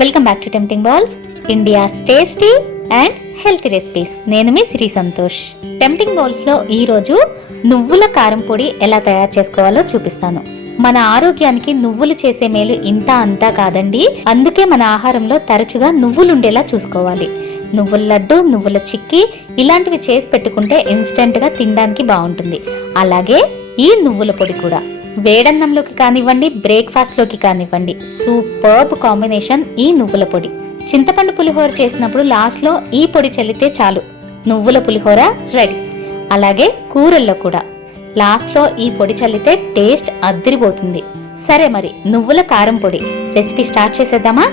Welcome back to tempting balls, India's tasty and healthy recipes. నేను మీ Shri Santosh. Tempting balls లో ఈ రోజు నువ్వుల కారం పొడి ఎలా తయారు చేసుకోవాలో చూపిస్తాను. మన ఆరోగ్యానికి నువ్వులు చేసే మేలు ఇంత అంతా కాదండి. అందుకే మన ఆహారంలో తరచుగా నువ్వులు ఉండేలా చూసుకోవాలి. నువ్వుల లడ్డు, నువ్వుల చిక్కీ ఇలాంటివి చేసి పెట్టుకుంటే ఇన్స్టెంట్ గా తినడానికి బాగుంటుంది. అలాగే ఈ నువ్వుల పొడి కూడా వేడన్నంలోకి కానివ్వండి, బ్రేక్ఫాస్ట్ లోకి కానివ్వండి, సూపర్బ్ కాంబినేషన్ ఈ నువ్వుల పొడి. చింతపండు పులిహోర చేసినప్పుడు లాస్ట్ లో ఈ పొడి చల్లితే చాలు, నువ్వుల పులిహోర రెడీ. అలాగే కూరల్లో కూడా లాస్ట్ లో ఈ పొడి చల్లితే టేస్ట్ అద్దిరిపోతుంది. సరే, మరి నువ్వుల కారం పొడి రెసిపీ స్టార్ట్ చేసేద్దామా?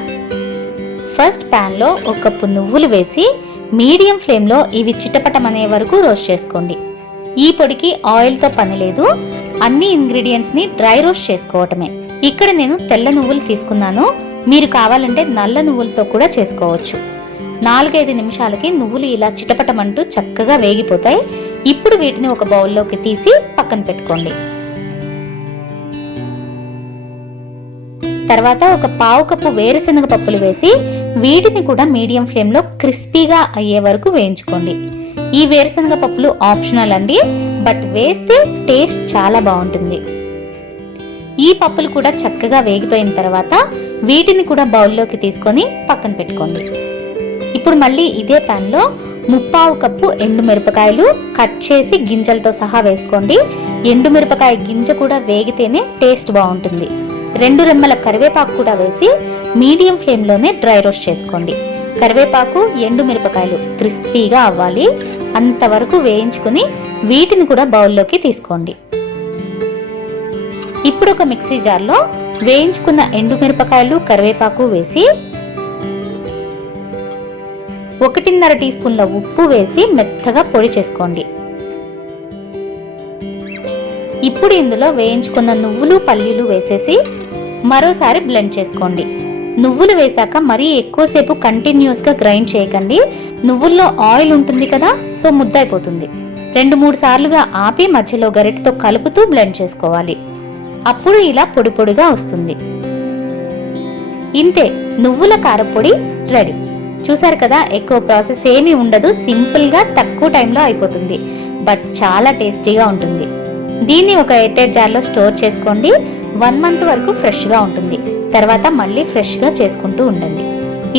ఫస్ట్ ప్యాన్ లో 1 కప్పు నువ్వులు వేసి మీడియం ఫ్లేమ్ లో ఇవి చిటపటమనే వరకు రోస్ట్ చేసుకోండి. ఈ పొడికి ఆయిల్ తో పని లేదు, అన్ని ఇంగ్రీడియంట్స్ ని డ్రై రోస్ట్ చేసుకోవటమే. ఇక్కడ నేను తెల్ల నువ్వులు తీసుకున్నాను, మీరు కావాలంటే నల్ల నువ్వులతో కూడా చేసుకోవచ్చు. 4-5 నిమిషాలకి నువ్వులు ఇలా చిటపటమంటూ చక్కగా వేగిపోతాయి. ఇప్పుడు వీటిని ఒక బౌల్లోకి తీసి పక్కన పెట్టుకోండి. తర్వాత 1/4 కప్పు వేరుశనగ పప్పులు వేసి వీటిని కూడా మీడియం ఫ్లేమ్ లో క్రిస్పీగా అయ్యే వరకు వేయించుకోండి. ఈ వేరుశనగ పప్పులు ఆప్షనల్ అండి, బట్ వేస్తే టేస్ట్ చాలా బాగుంటుంది. ఈ పప్పులు కూడా చక్కగా వేగిపోయిన తర్వాత వీటిని కూడా బౌల్లోకి తీసుకొని పక్కన పెట్టుకోండి. ఇప్పుడు మళ్ళీ ఇదే ప్యాన్ లో 1/4 కప్పు ఎండుమిరపకాయలు కట్ చేసి గింజలతో సహా వేసుకోండి. ఎండుమిరపకాయ గింజ కూడా వేగితేనే టేస్ట్ బాగుంటుంది. 2 రెమ్మల కరివేపాకు కూడా వేసి మీడియం ఫ్లేమ్ లోనే డ్రై రోస్ట్ చేసుకోండి. కరివేపాకు, ఎండుమిరపకాయలు క్రిస్పీగా అవ్వాలి, అంతవరకు వేయించుకుని వీటిని కూడా బౌల్లోకి తీసుకోండి. ఇప్పుడు ఒక మిక్సీ జార్లో వేయించుకున్న ఎండుమిరపకాయలు, కరివేపాకు వేసి 1.5 టీ స్పూన్ల ఉప్పు వేసి మెత్తగా పొడి చేసుకోండి. ఇప్పుడు ఇందులో వేయించుకున్న నువ్వులు, పల్లీలు వేసేసి మరోసారి బ్లెండ్ చేసుకోండి. నువ్వులు వేశాక మరీ ఎక్కువసేపు కంటిన్యూస్ గా గ్రైండ్ చేయకండి, నువ్వుల్లో ఆయిల్ ఉంటుంది కదా, సో ముద్దైపోతుంది. 2-3 సార్లుగా ఆపి మధ్యలో గరిటెతో కలుపుతూ బ్లెండ్ చేసుకోవాలి. అప్పుడు ఇలా పొడి పొడిగా వస్తుంది. ఇంతే, నువ్వుల కారపొడి రెడీ. చూసారు కదా, ఎక్కువ ప్రాసెస్ ఏమీ ఉండదు, సింపుల్ గా తక్కువ టైంలో అయిపోతుంది, బట్ చాలా టేస్టీగా ఉంటుంది. దీన్ని ఒక ఎయిర్టైట్ జార్లో స్టోర్ చేసుకోండి. 1 మంత్ వరకు ఫ్రెష్ గా ఉంటుంది. తర్వాత మళ్ళీ ఫ్రెష్ గా చేసుకుంటూ ఉండండి.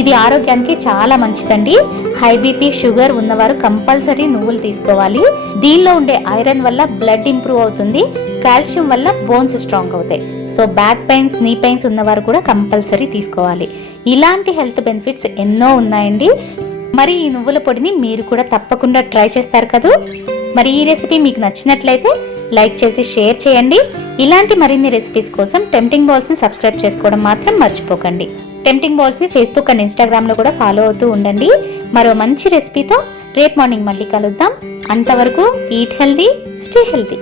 ఇది ఆరోగ్యానికి చాలా మంచిదండి. హై బీపీ, షుగర్ ఉన్నవారు కంపల్సరీ నువ్వులు తీసుకోవాలి. దీనిలో ఉండే ఐరన్ వల్ల బ్లడ్ ఇంప్రూవ్ అవుతుంది, కాల్షియం వల్ల బోన్స్ స్ట్రాంగ్ అవుతాయి. సో బ్యాక్ పెయిన్స్, నీ పెయిన్స్ ఉన్నవారు కూడా కంపల్సరీ తీసుకోవాలి. ఇలాంటి హెల్త్ బెనిఫిట్స్ ఎన్నో ఉన్నాయండి. మరి ఈ నువ్వుల పొడిని మీరు కూడా తప్పకుండా ట్రై చేస్తారు కదా. మరి ఈ రెసిపీ మీకు నచ్చినట్లయితే లైక్ చేసి షేర్ చేయండి. ఇలాంటి మరిన్ని రెసిపీస్ కోసం టెంప్టింగ్ బాల్స్ ని సబ్స్క్రైబ్ చేసుకోవడం మాత్రం మర్చిపోకండి. టెంప్టింగ్ బాల్స్ ని ఫేస్బుక్ అండ్ ఇన్స్టాగ్రామ్ లో కూడా ఫాలో అవుతూ ఉండండి. మరో మంచి రెసిపీతో రేపు మార్నింగ్ మళ్ళీ కలుద్దాం. అంతవరకు ఈట్ హెల్దీ, స్టే హెల్దీ.